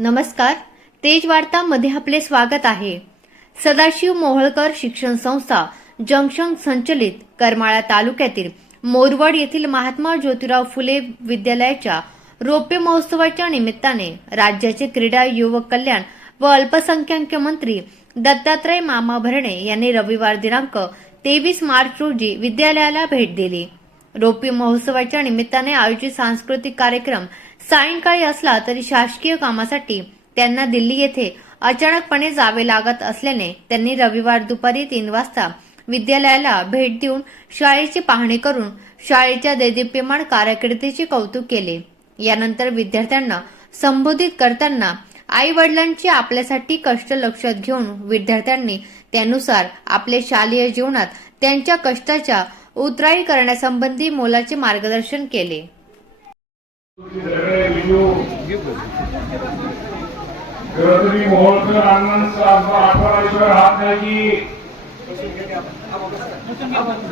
नमस्कार. तेजमध्ये आपले स्वागत आहे. सदाशिव मोहळकर शिक्षण संस्था जंक्शन संचलित करमाळा तालुक्यातील मोरवड येथील महात्मा ज्योतिराव फुले विद्यालयाच्या रौप्य महोत्सवाच्या निमित्ताने राज्याचे क्रीडा युवक कल्याण व अल्पसंख्याक मंत्री दत्तात्रय मामा भरणे यांनी रविवार दिनांक तेवीस मार्च रोजी विद्यालयाला भेट दिली. रौप्य महोत्सवाच्या निमित्ताने आयोजित सांस्कृतिक कार्यक्रम सायंकाळी असला तरी शासकीय कामासाठी त्यांना दिल्ली येथे अचानकपणे जावे लागत असल्याने त्यांनी रविवार दुपारी तीन वाजता विद्यालयाला भेट देऊन शाळेची पाहणी करून शाळेच्या देदीप्यमान कारकिर्दीचे कौतुक केले. यानंतर विद्यार्थ्यांना संबोधित करताना आई वडिलांची आपल्यासाठी कष्ट लक्षात घेऊन विद्यार्थ्यांनी त्यानुसार आपल्या शालेय जीवनात त्यांच्या कष्टाच्या उतराई करण्यासंबंधी मोलाचे मार्गदर्शन केले. सगळे विजू मोहोळकर अण्णांचा आठवड्याशिवाय हात नाही की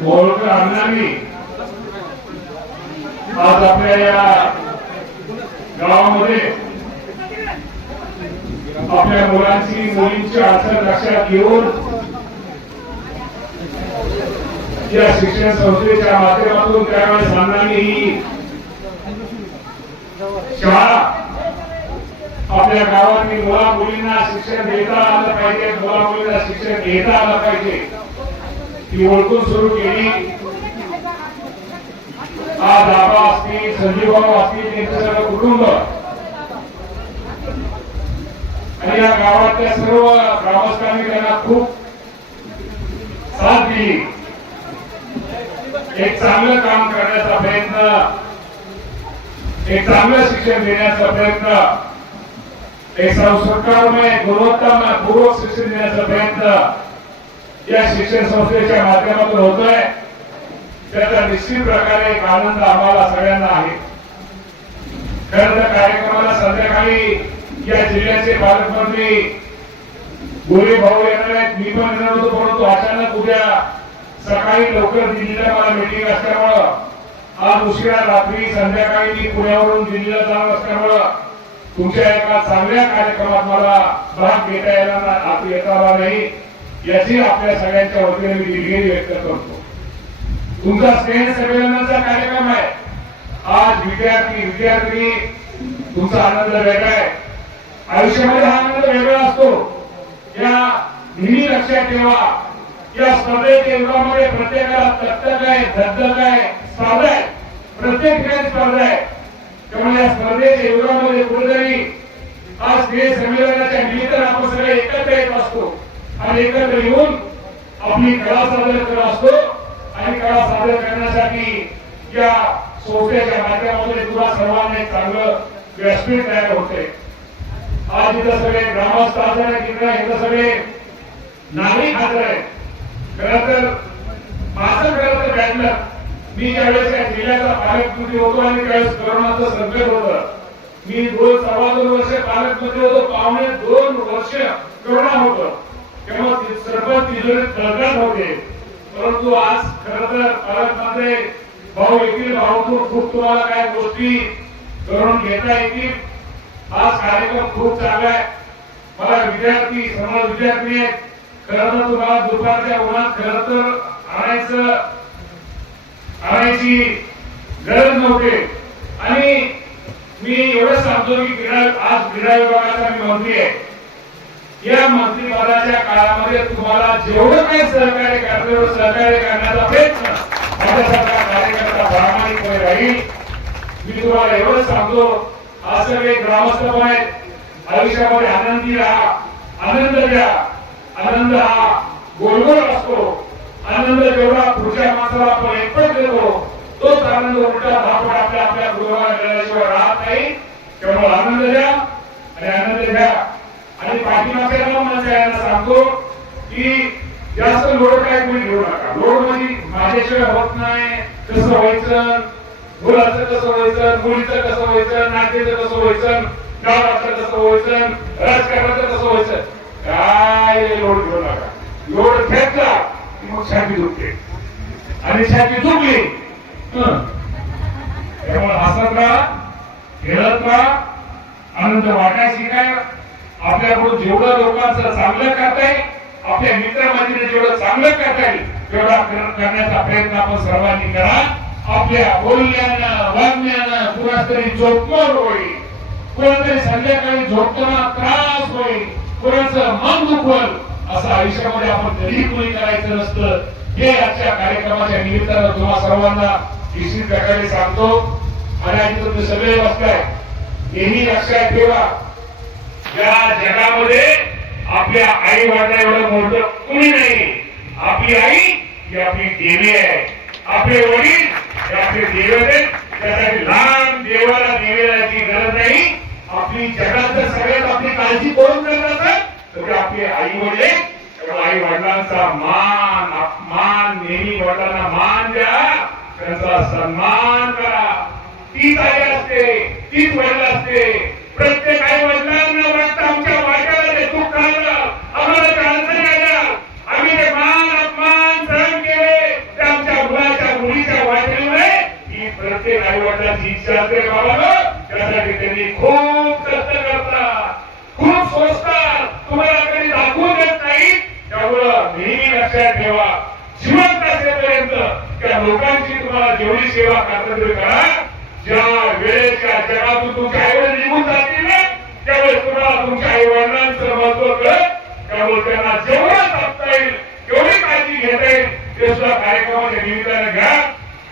मोहोळकर अण्णांनी आज आपल्या या गावामध्ये आपल्या मुलांची मुलींची अडचण लक्षात घेऊन या शिक्षण संस्थेच्या माध्यमातून त्यावेळेस अण्णांनी ही शाळा आपल्या गावातील मुला मुलींना शिक्षण देता आलं पाहिजे मुला मुलींना शिक्षण घेता आलं पाहिजे ती ओळखून सुरू केली. आज आबा असतील संजीवभाऊ असतील त्यांचं सगळं कुटुंब. आणि या गावातल्या सर्व ग्रामस्थांनी त्यांना खूप साथ दिली. एक चांगलं काम करण्याचा प्रयत्न एक चांगलं शिक्षण देण्याचा प्रयत्न. एक संस्कारमय गुणवत्तामय शिक्षण देण्याचा प्रयत्न या शिक्षण संस्थेच्या माध्यमातून होतोय. त्याचा निश्चित प्रकारे एक आनंद आम्हाला सगळ्यांना आहे. खरं तर कार्यक्रमाला संध्याकाळी या जिल्ह्याचे पालकमंत्री गोरे भाऊ येणार आहेत. मी पण येणार होतो परंतु अचानक उद्या सकाळी लवकर दिल्लीला मला मिटिंग असल्यामुळं आज उशिरा रात्री संध्याकाळी मी पुण्यावरून दिल्लीला जाणार असल्यामुळं तुमच्या एका चांगल्या कार्यक्रमात मला भाग घेता येणार ना- आला नाही याची आपल्या सगळ्यांच्या वतीने मी दिलगिरी व्यक्त करतो. तुमचा स्नेह संमेलनाचा कार्यक्रम आहे. आज विद्यार्थी विद्यार्थी तुमचा आनंद वेगळा आहे. आयुष्यामध्ये हा आनंद वेगळा असतो. या नेहमी लक्षात ठेवा. या स्पर्धेच्या युगामध्ये प्रत्येकाला तत्तक आहे धगधग आहे. स्पर्धा आहे. प्रत्येक ठिकाणी स्पर्धा आहे. त्यामुळे या स्पर्धेच्या युगामध्ये कुठेतरी आज स्नेह संमेलनाच्या निमित्तानं आपण सगळे एकत्र येत असतो. आणि एकत्र येऊन आपली कला सादर करत असतो. आणि कला सादर करण्यासाठी या संस्थेच्या माध्यमामध्ये तुला सर्वांना एक चांगलं व्यासपीठ तयार होते आज इथं सगळे ग्रामस्थ हजर आहेत इथं इथं सगळे नागरिक हजर आहेत. खरं तर माझं खरं तर बॅटलं मी ज्यावेळेस या जिल्ह्याचा पालकमंत्री होतो आणि त्यावेळेस करोनाचं संकट होतं. मी दोन सव्वा दोन वर्ष पालकमंत्री होतो पावणे दोन वर्ष करोना होत. तेव्हा सर्व तिजोरी तळगाट होते. परंतु आज खर तर पालकमंत्री भाऊ येतील भाऊ तू खूप तुम्हाला काय गोष्टी करून घेता येतील. आज कार्यक्रम खूप चांगला आहे. मला विद्यार्थी समोर विद्यार्थी आहेत. खरं तर तुम्हाला दुपारच्या उन्हात खरं तर आणायचं आणायची गरज नव्हते. आणि मी एवढं सांगतो की क्रीडा आज क्रीडा विभागाचा मी मंत्री आहे. या मंत्रिपदाच्या काळामध्ये तुम्हाला जेवढं काही सहकार्य करता तेवढं सहकार्य करण्याचा प्रयत्न माझ्यासारखा कार्यकर्ता प्रामाणिकपणे राहील. मी तुम्हाला एवढं सांगतो आज सगळे ग्रामस्थ पण आहेत. आयुष्यामध्ये आनंदी राहा आनंद द्या आनंद हा गोलगोल असतो. आनंद जेवढा पुढच्या माणसाला आपण एकपट देतो तोच आनंद उलटा धापड आपल्या आपल्या गुरुवाला मिळाल्याशिवाय राहत नाही. केवळ आनंद द्या आणि आनंद घ्या. आणि पाठीमागच्या माझ्या यांना सांगतो की जास्त लोड काय कोणी घेऊ नका. लोड म्हणजे माझ्याशिवाय होत नाही. कसं व्हायचं? मुलाचं कसं व्हायचं? मुलीचं कसं व्हायचं? नाट्याचं कसं व्हायचं? गावाचं कसं व्हायचं? राजकारणाचं कसं व्हायचं? काय लोड घेऊ नका. लोड फेकला मग छाती दुखते. आणि छाती दुखली. त्यामुळे हसत राहा खेळत राहा आनंद वाटायची काय आपल्याकडून जेवढं लोकांचं चांगलं करता येईल आपल्या मित्रमंडळी जेवढं चांगलं करता येईल तेवढा करण्याचा प्रयत्न आपण सर्वांनी करा. आपल्या बोलण्यानं वागण्यानं कुणास तरी झोपमोड होईल. कोणातरी संध्याकाळी झोपताना त्रास होईल. कोणाचं मन दुखवल. असं आयुष्यामध्ये आपण कधी कोणी करायचं नसतं. हे आजच्या कार्यक्रमाच्या निमित्तानं तुम्हा सर्वांना निश्चित प्रकारे सांगतो. आणि आज तुम्ही सगळे बसताय हेही लक्षात ठेवा. या जगामध्ये आपल्या आई वाटा एवढं मोठं कोणी नाही. आपली आई ही आपली देवी आहे. आपले वडील हे आपले देव आहेत त्यासाठी लहान देवाला देवाची गरज नाही. आपली जगात सगळ्यात आपली काळजी करून करत तर ते आपले आई वडील आई वडिलांचा मान अपमान नेहमी वडिलांना मान द्या. त्यांचा सन्मान करा. तीच आई असते तीच वडील असते प्रत्येक आई वडिलांना वाटतं आमच्या वाट्याला ते दुःख आलं आम्हाला ते अडचणी आल्या आम्ही ते मान अपमान सहन केले ते आमच्या मुलाच्या मुलीच्या वाटेमुळे ही प्रत्येक आई वडिलांची इच्छा असते बाबा त्यासाठी त्यांनी खूप कष्ट करतात खूप सोचतात तुम्हाला कधी दाखवून देत नाही त्यामुळं नेहमी लक्षात ठेवा. जिवंत असेपर्यंत त्या लोकांची तुम्हाला जेवढी सेवा कर्तव्य करा ज्या वेळेच्या जगातून तुमच्या आईवडील निघून जातील ना त्यावेळेस तुम्हाला तुमच्या आई वडिलांचं महत्त्व कळत त्यामुळे त्यांना जेवढं जपता येईल तेवढी काळजी घेता येईल. ते सुद्धा कार्यक्रमाच्या निमित्ताने घ्या.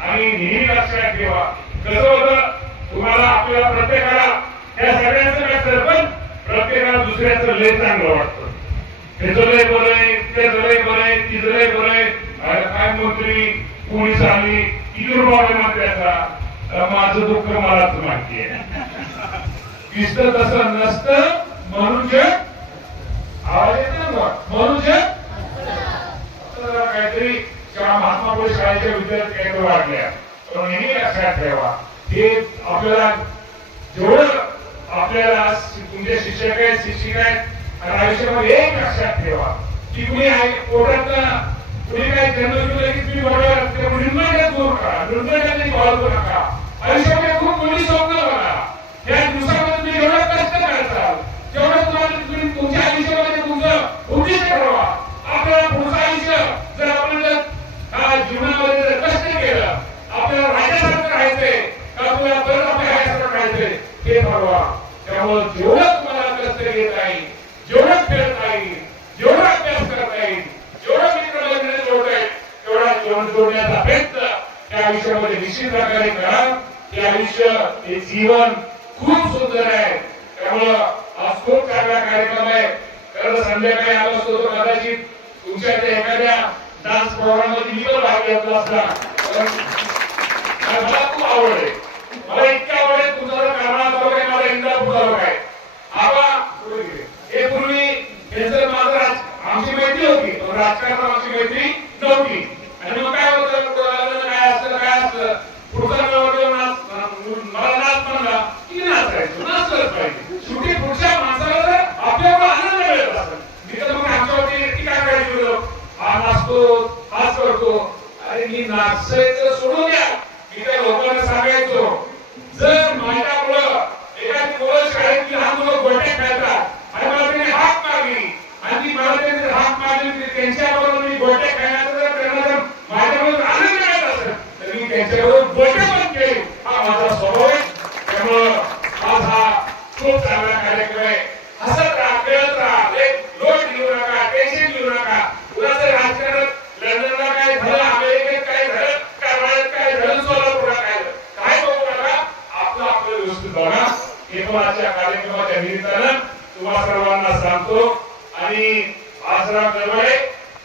आणि नेहमी लक्षात ठेवा. कसं होतं? तुम्हाला आपल्याला प्रत्येकाला या सगळ्यांचं काय सरपंच प्रत्येकाला दुसऱ्याचं लय चांगलं वाटतं. त्याचं लय बरं आहे त्याचं लय बरे आहे. तिचं काय मंत्री पोलीस आली किती रुपये मंत्र्याचा अरे माझं दुःख मलाच माहिती आहे. दिसतं तसं नसतं म्हणून जे आवाज येत ना म्हणून जे काहीतरी किंवा महात्मा फुले शाळेच्या विद्यार्थी काहीतरी वाढल्या पण नेहमी लक्षात ठेवा हे आपल्याला जेवढं आपल्याला तुमचे शिक्षक आहेत शिक्षिका आहेत आणि आयुष्यामध्ये एक लक्षात ठेवा. चिमणी आहे पोटातला कुणी काय जन्म दिलं की तुम्ही बरोबर ते निर्णय दूर करा निर्णयाने कॉल नका. आयुष्यामध्ये खूप मोठी स्वप्न बघा. या दिवसामध्ये तुम्ही एवढा कष्ट करताल जेवढं तुम्हाला तुम्ही तुमच्या आयुष्यामध्ये तुमचं उद्दिष्ट ठरवा आपल्याला पुढचं आयुष्य जर आपण जर हा जीवनामध्ये जर कष्ट केलं आपल्याला राजासारखं राहायचंय का तुम्हाला परत आपल्या राजासारखं राहायचंय हे ठरवा त्यामुळे जेवढं तुम्हाला कष्ट घेता येईल जेवढं खेळता येईल जेवढा अभ्यास करता येईल जेवढं मित्रमंडळी जोडता येईल तेवढा जीवन प्रयत्न त्या आयुष्यामध्ये निश्चित प्रकारे करा. ते आयुष्य हे जीवन खूप सुंदर आहे. त्यामुळं आज खूप चांगला कार्यक्रम आहे. खरं तर संध्याकाळी आलो असतो तर कदाचित तुमच्या त्या एखाद्या डान्स प्रोग्राममध्ये मी पण भाग घेतला असता. पण मला खूप आवड आहे मला इतकी आवड आहे तुमचा जर कारणात तालुका आहे मला इंदापूर तालुका आहे आबा पुढे गेले. हे पूर्वी यांचं माझं राज आमची मैत्री होती पण राजकारणात आमची मैत्री नव्हती आणि मग काय होतं कुठं आलं, काय असतं काय असतं पुढचा नवरदेव नाच मला नाच म्हणला की नाचायचं नाचलंच पाहिजे शेवटी पुढच्या माणसाला जर आपल्याला आनंद मिळत असेल मी तर मग आमच्यावरती टीका करायची होतो हा नाचतो हाच करतो अरे मी नाचायचं सोडून द्या मी त्या लोकांना सांगायचो जर माझ्यामुळं एखादी मुलं शाळेतली लहान मुलं गोट्या खेळतात आणि मला त्यांनी हाक मारली आणि ती मला त्यांनी जर हाक मारली की त्यांच्याबरोबर मी गोट्या खेळण्याचा जर त्यांना जर माझ्याबरोबर आनंद मिळत असेल तर मी त्यांच्याबरोबर गोट्या पण केली हा माझा स्वभाव आहे त्यामुळं आज हा खूप चांगला कार्यक्रम आहे हसत राहा खेळत राहा एक लोट घेऊ नका टेन्शन घेऊ नका उद्याचं राजकारणात लंडनला काय झालं अमेरिकेत काय झालं कर्नाटकात काय झालं सोलापूरला काय झालं काय बघू नका आपलं आपलं व्यवस्थित बघा हे पण आजच्या कार्यक्रमाच्या निमित्तानं तुम्हा सर्वांना सांगतो आणि आज राव गरबडे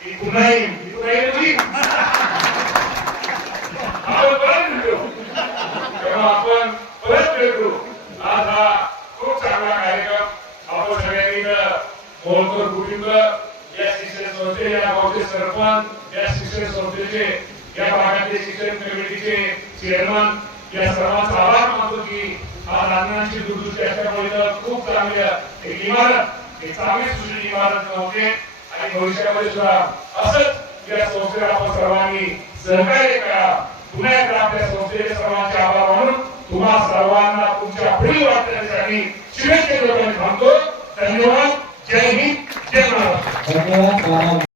की पुन्हा येईल मी पुन्हा येईल जी. आपण परत भेटू तेव्हा आपण परत भेटू आज हा खूप चांगला कार्यक्रम आपण सगळ्यांनी मोहनकर कुटुंब या शिक्षण संस्थे या गावचे सरपंच या शिक्षण संस्थेचे या भागातले शिक्षण कमिटीचे चेअरमन या सर्वांचा आभार मानतो की आज अण्णांची दुरुस्ती असल्यामुळे खूप चांगली एक इमारत एक चांगली सुशील इमारत नव्हते. आणि भविष्यामध्ये सुद्धा असंच या संस्थेला आपण सर्वांनी सहकार्य करा. पुन्हा एकदा आपल्या संस्थेचे सर्वांचे आभार मानून तुम्हा सर्वांना तुमच्या पुढील वाटण्यासाठी शुभेच्छा देतो आणि थांबतो धन्यवाद. जय हिंद जय महाराष्ट्र. धन्यवाद.